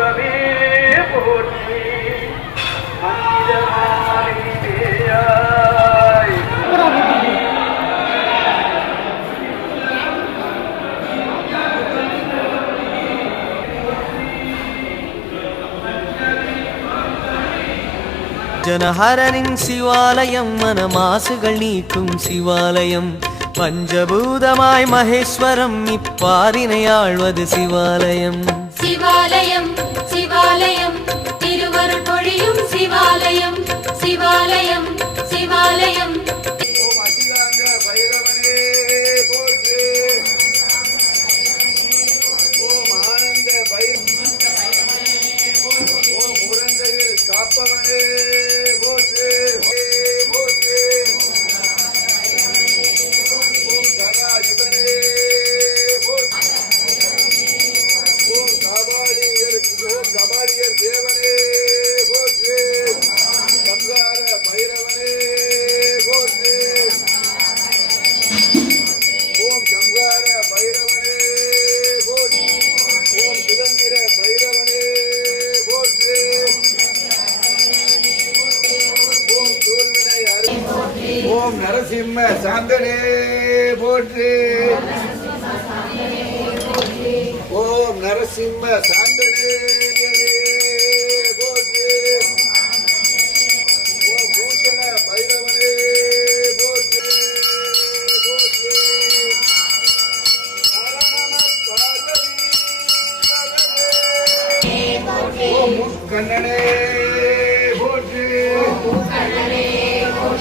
முகமே போற்றி. மனிதமாய் ஜனஹரனின் சிவாலயம் மனமாசுகள் நீக்கும் சிவாலயம். பஞ்சபூதமாய் மகேஸ்வரம் இப்பாரினை ஆழ்வது சிவாலயம். சிவாலயம் சிவாலயம். ஓம் நரசிம்ம சாந்தனே போற்று. ஓம் நரசிம்ம சாந்தனே போற்று. ஓம் பூஷண பைரவனே போற்று போற்று. ஓம் முக்கண்ணனே